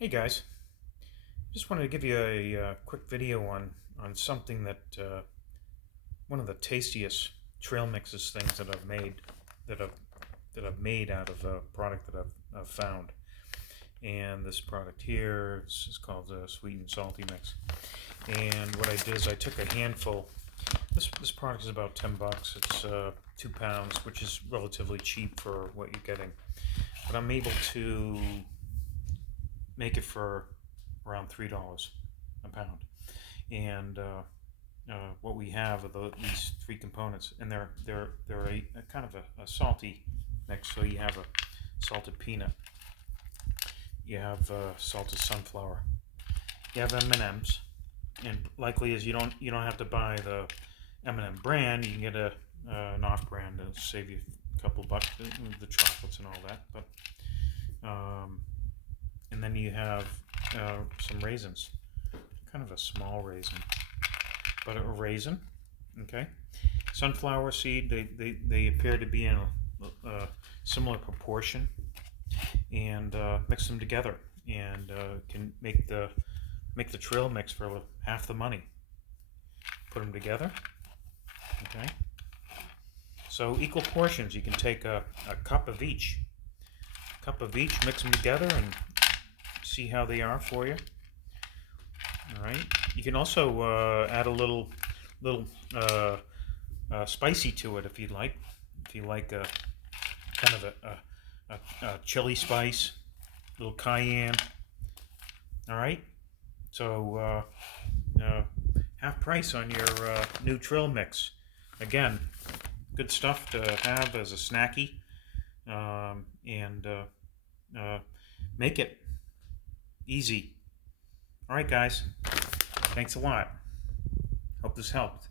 Hey guys, just wanted to give you a quick video on something that one of the tastiest trail mixes things that I've made that I've made out of a product that I've found. And this product here is called the sweet and salty mix. And what I did is I took a handful. This product is about 10 bucks. It's 2 pounds, which is relatively cheap for what you're getting. But I'm able to make it for around $3 a pound. And what we have are these three components, and they're a kind of a salty mix. So you have a salted peanut, you have salted sunflower, you have M&Ms, and likely is you don't have to buy the M&M brand. You can get an off brand to save you a couple bucks, the chocolates and all that. But and then you have some raisins, kind of a small raisin, but a raisin, okay? Sunflower seed, they appear to be in a similar proportion, and mix them together, and can make the trail mix for half the money. Put them together, okay? So equal portions. You can take a cup of each, mix them together, and see how they are for you. All right. You can also add a little spicy to it if you'd like. If you like kind of a chili spice, a little cayenne. All right. So half price on your new trail mix. Again, good stuff to have as a snacky, and make it easy. All right, guys. Thanks a lot. Hope this helped.